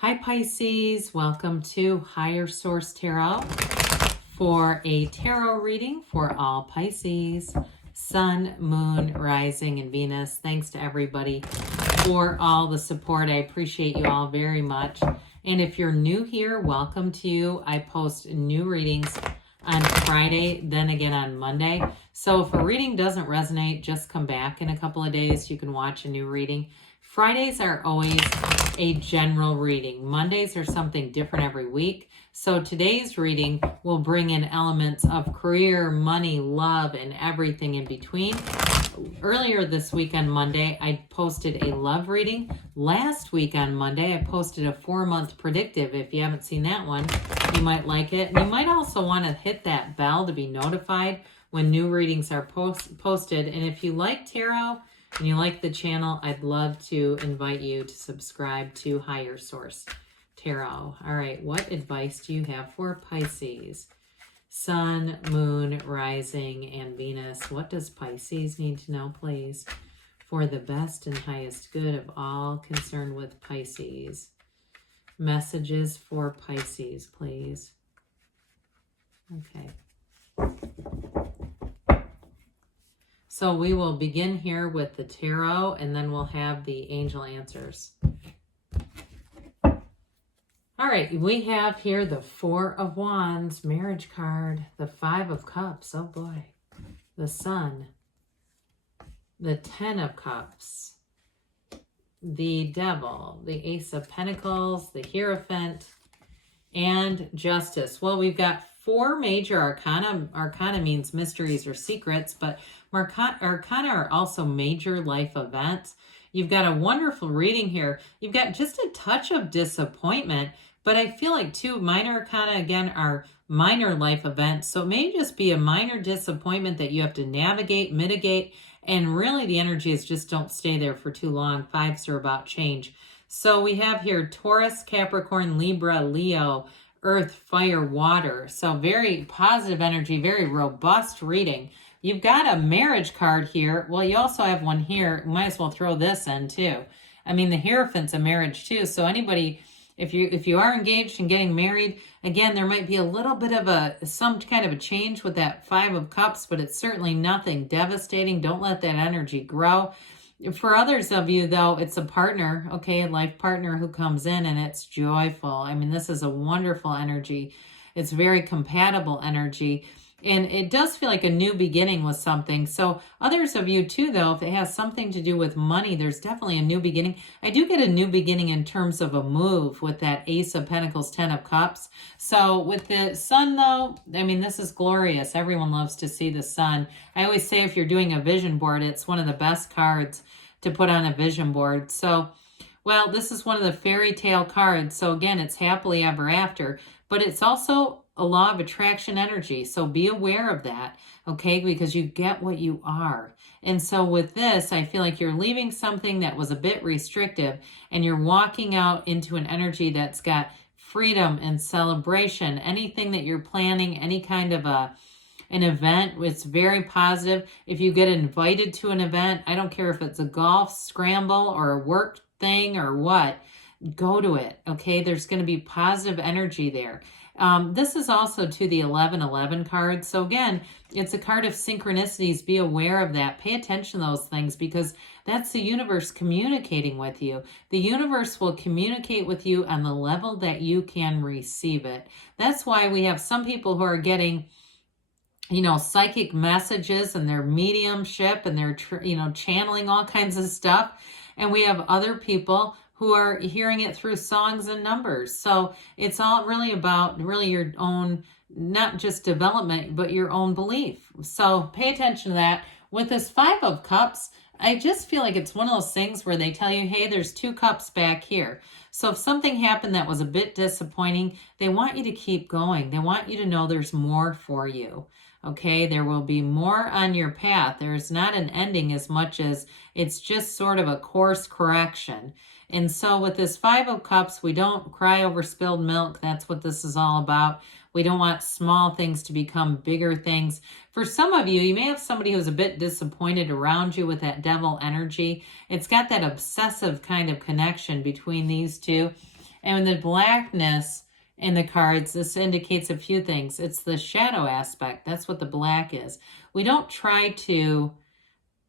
Hi Pisces, welcome to Higher Source Tarot for a tarot reading for all Pisces, Sun, Moon, Rising, and Venus. Thanks to everybody for all the support. I appreciate you all very much. And if you're new here, welcome to you. I post new readings on Friday, then again on Monday. So if a reading doesn't resonate, just come back in a couple of days. You can watch a new reading. Fridays are always a general reading. Mondays are something different every week. So today's reading will bring in elements of career, money, love, and everything in between. Earlier this week on Monday, I posted a love reading. Last week on Monday, I posted a 4-month predictive. If you haven't seen that one, you might like it. And you might also want to hit that bell to be notified when new readings are posted. And if you like tarot, and you like the channel, I'd love to invite you to subscribe to Higher Source Tarot. All right, what advice do you have for Pisces? Sun, Moon, Rising, and Venus. What does Pisces need to know, please, for the best and highest good of all concerned with Pisces? Messages for Pisces, please. Okay. So we will begin here with the tarot, and then we'll have the angel answers. All right, we have here the 4 of Wands, marriage card, the 5 of Cups, oh boy, the Sun, the 10 of Cups, the Devil, the Ace of Pentacles, the Hierophant, and Justice. Well, we've got 4 major arcana. Arcana means mysteries or secrets, but arcana are also major life events. You've got a wonderful reading here. You've got just a touch of disappointment, but I feel like 2 minor arcana, again, are minor life events. So it may just be a minor disappointment that you have to navigate, mitigate, and really the energy is just don't stay there for too long. 5s are about change. So we have here Taurus, Capricorn, Libra, Leo, Earth, Fire, Water. So very positive energy, very robust reading. You've got a marriage card here. Well, you also have one here. Might as well throw this in too. I mean, the Hierophant's a marriage too. So anybody, if you are engaged and getting married, again, there might be a little bit of some kind of a change with that 5 of Cups, but it's certainly nothing devastating. Don't let that energy grow. For others of you, though, it's a partner, okay, a life partner who comes in and it's joyful. I mean, this is a wonderful energy. It's very compatible energy. And it does feel like a new beginning with something. So others of you too, though, if it has something to do with money, there's definitely a new beginning. I do get a new beginning in terms of a move with that Ace of Pentacles, 10 of Cups. So with the Sun, though, I mean, this is glorious. Everyone loves to see the Sun. I always say if you're doing a vision board, it's one of the best cards to put on a vision board. So, well, this is one of the fairy tale cards. So again, it's happily ever after, but it's also a law of attraction energy. So be aware of that, okay? Because you get what you are. And so with this, I feel like you're leaving something that was a bit restrictive and you're walking out into an energy that's got freedom and celebration. Anything that you're planning, any kind of an event, it's very positive. If you get invited to an event, I don't care if it's a golf scramble or a work thing or what, go to it, okay? There's going to be positive energy there. This is also to the 1111 card. So again, it's a card of synchronicities. Be aware of that. Pay attention to those things because that's the universe communicating with you. The universe will communicate with you on the level that you can receive it. That's why we have some people who are getting, you know, psychic messages and their mediumship and they're, channeling all kinds of stuff. And we have other people who are hearing it through songs and numbers. So it's all really about your own, not just development, but your own belief. So pay attention to that. With this 5 of Cups, I just feel like it's one of those things where they tell you, hey, there's 2 cups back here. So if something happened that was a bit disappointing, they want you to keep going. They want you to know there's more for you. Okay, there will be more on your path. There's not an ending as much as it's just sort of a course correction. And so with this 5 of Cups, we don't cry over spilled milk. That's what this is all about. We don't want small things to become bigger things. For some of you, you may have somebody who's a bit disappointed around you with that devil energy. It's got that obsessive kind of connection between these two. And the blackness in the cards, this indicates a few things. It's the shadow aspect. That's what the black is. We don't try to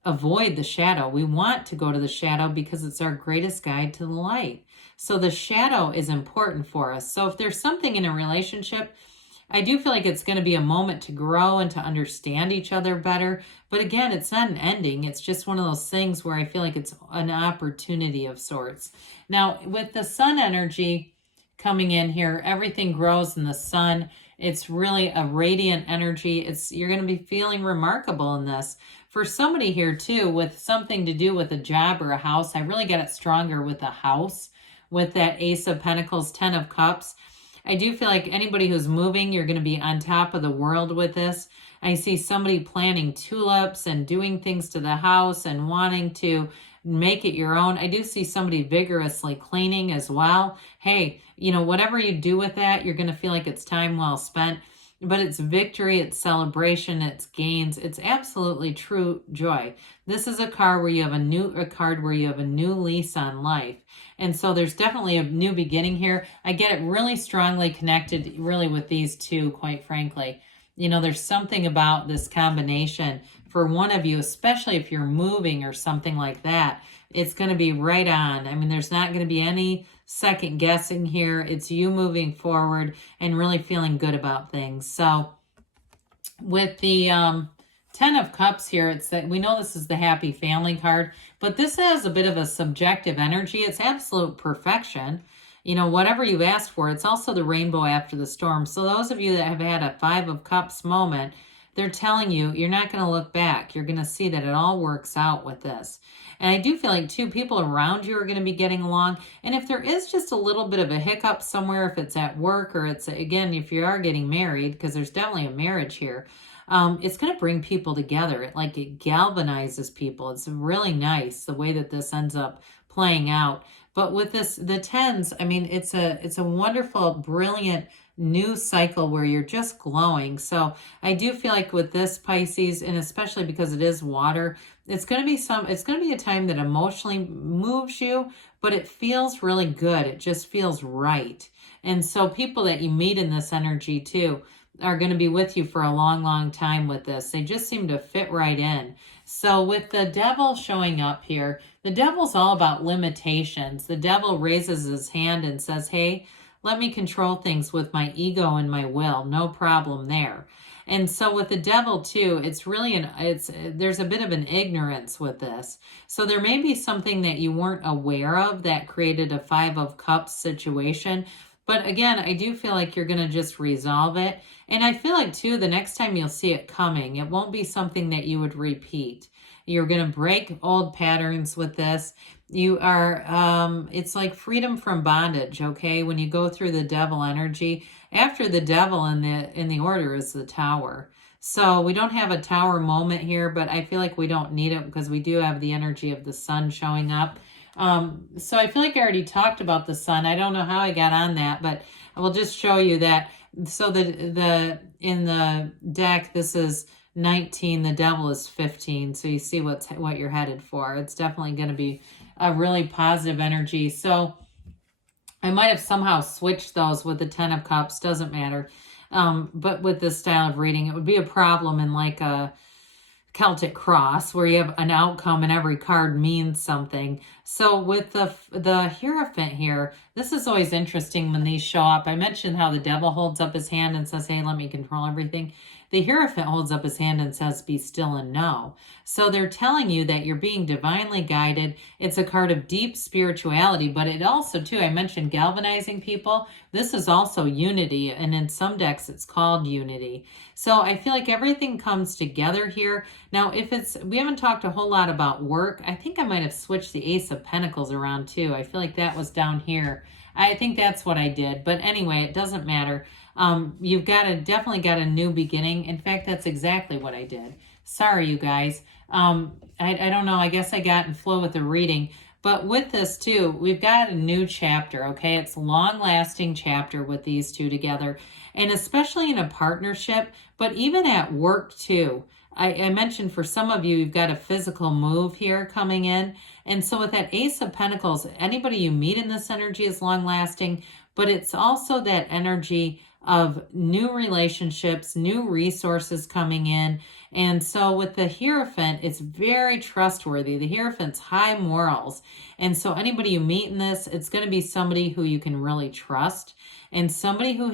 avoid the shadow. We want to go to the shadow because it's our greatest guide to the light. So the shadow is important for us. So if there's something in a relationship, I do feel like it's going to be a moment to grow and to understand each other better. But again, it's not an ending. It's just one of those things where I feel like it's an opportunity of sorts. Now, with the sun energy coming in here, everything grows in the sun. It's really a radiant energy. You're going to be feeling remarkable in this. For somebody here too, with something to do with a job or a house, I really get it stronger with a house, with that Ace of Pentacles, 10 of Cups. I do feel like anybody who's moving, you're going to be on top of the world with this. I see somebody planting tulips and doing things to the house and wanting to make it your own. I do see somebody vigorously cleaning as well. Hey, you know, whatever you do with that, you're going to feel like it's time well spent. But it's victory, it's celebration, it's gains. It's absolutely true joy. This is a card where you have a new lease on life. And so there's definitely a new beginning here. I get it really strongly connected really with these two, quite frankly. You know, there's something about this combination for one of you, especially if you're moving or something like that. It's going to be right on. I mean, there's not going to be any second guessing here. It's you moving forward and really feeling good about things. So with the 10 of Cups here, it's that we know this is the happy family card, but this has a bit of a subjective energy. It's absolute perfection. You know, whatever you've asked for, it's also the rainbow after the storm. So those of you that have had a 5 of Cups moment, they're telling you, you're not going to look back. You're going to see that it all works out with this. And I do feel like, too, people around you are going to be getting along. And if there is just a little bit of a hiccup somewhere, if it's at work or it's, again, if you are getting married, because there's definitely a marriage here, it's going to bring people together. It galvanizes people. It's really nice the way that this ends up playing out. But with this, the 10s, I mean, it's a wonderful, brilliant new cycle where you're just glowing. So I do feel like with this Pisces, and especially because it is water, it's going to be a time that emotionally moves you, but it feels really good. It just feels right. And so people that you meet in this energy too are going to be with you for a long, long time with this. They just seem to fit right in. So with the devil showing up here, the devil's all about limitations. The devil raises his hand and says, hey, let me control things with my ego and my will. No problem there. And so with the devil too, it's really there's a bit of an ignorance with this. So there may be something that you weren't aware of that created a 5 of Cups situation. But again, I do feel like you're going to just resolve it. And I feel like too, the next time you'll see it coming, it won't be something that you would repeat. You're going to break old patterns with this. You are, it's like freedom from bondage, okay? When you go through the devil energy, after the devil in the order is the Tower. So we don't have a Tower moment here, but I feel like we don't need it because we do have the energy of the sun showing up. So I feel like I already talked about the sun. I don't know how I got on that, but I will just show you that. So in the deck, this is 19, the devil is 15. So you see what you're headed for. It's definitely going to be a really positive energy. So I might have somehow switched those with the 10 of Cups, doesn't matter. But with this style of reading, it would be a problem in like a Celtic cross where you have an outcome and every card means something. So with the Hierophant here, this is always interesting when these show up. I mentioned how the devil holds up his hand and says, hey, let me control everything. The Hierophant holds up his hand and says, be still and know. So they're telling you that you're being divinely guided. It's a card of deep spirituality, but it also, too, I mentioned galvanizing people. This is also unity, and in some decks, it's called unity. So I feel like everything comes together here. Now, we haven't talked a whole lot about work. I think I might have switched the Ace of Pentacles around, too. I feel like that was down here. I think that's what I did. But anyway, it doesn't matter. You've definitely got a new beginning. In fact, that's exactly what I did. Sorry, you guys. I don't know. I guess I got in flow with the reading. But with this too, we've got a new chapter, okay? It's a long-lasting chapter with these two together. And especially in a partnership, but even at work too. I mentioned for some of you, you've got a physical move here coming in. And so with that Ace of Pentacles, anybody you meet in this energy is long lasting, but it's also that energy of new relationships, new resources coming in. And so with the Hierophant, it's very trustworthy. The Hierophant's high morals. And so anybody you meet in this, it's going to be somebody who you can really trust, and somebody who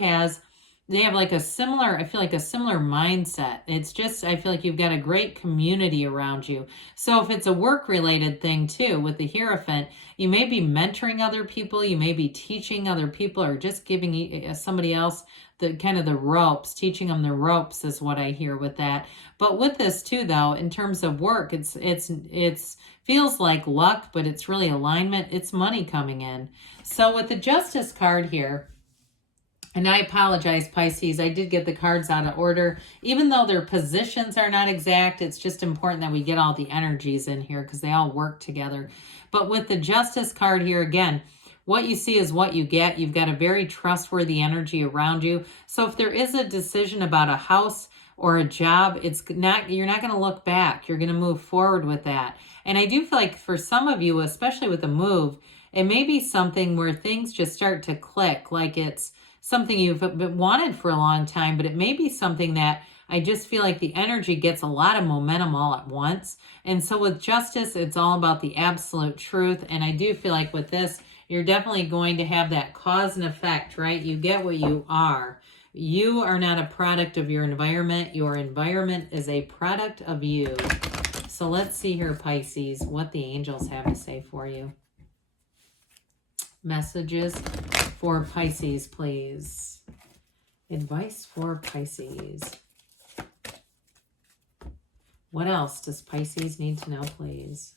they have like a similar, I feel like a similar mindset. It's just, I feel like you've got a great community around you. So if it's a work related thing too, with the Hierophant, you may be mentoring other people, you may be teaching other people, or just giving somebody else the kind of the ropes, teaching them the ropes is what I hear with that. But with this too, though, in terms of work, it's feels like luck, but it's really alignment. It's money coming in. So with the Justice card here, and I apologize, Pisces, I did get the cards out of order. Even though their positions are not exact, it's just important that we get all the energies in here because they all work together. But with the Justice card here, again, what you see is what you get. You've got a very trustworthy energy around you. So if there is a decision about a house or a job, you're not going to look back. You're going to move forward with that. And I do feel like for some of you, especially with a move, it may be something where things just start to click, like it's something you've wanted for a long time, but it may be something that I just feel like the energy gets a lot of momentum all at once. And so with Justice, it's all about the absolute truth. And I do feel like with this, you're definitely going to have that cause and effect, right? You get what you are. You are not a product of your environment. Your environment is a product of you. So let's see here, Pisces, what the angels have to say for you. Messages for Pisces, please. Advice for Pisces. What else does Pisces need to know, please?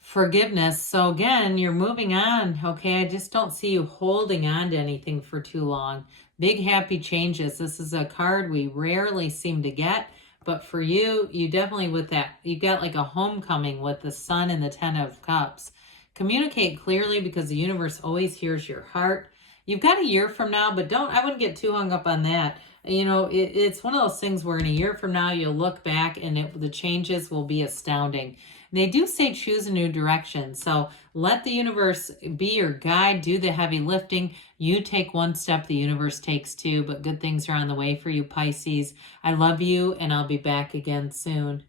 Forgiveness. So again, you're moving on, okay? I just don't see you holding on to anything for too long. Big happy changes. This is a card we rarely seem to get, but for you, you definitely with that, you got like a homecoming with the Sun and the Ten of Cups. Communicate clearly because the universe always hears your heart. You've got a year from now, but I wouldn't get too hung up on that. You know, it's one of those things where in a year from now, you'll look back and the changes will be astounding. And they do say choose a new direction. So let the universe be your guide, do the heavy lifting. You take one step, the universe takes two, but good things are on the way for you, Pisces. I love you, and I'll be back again soon.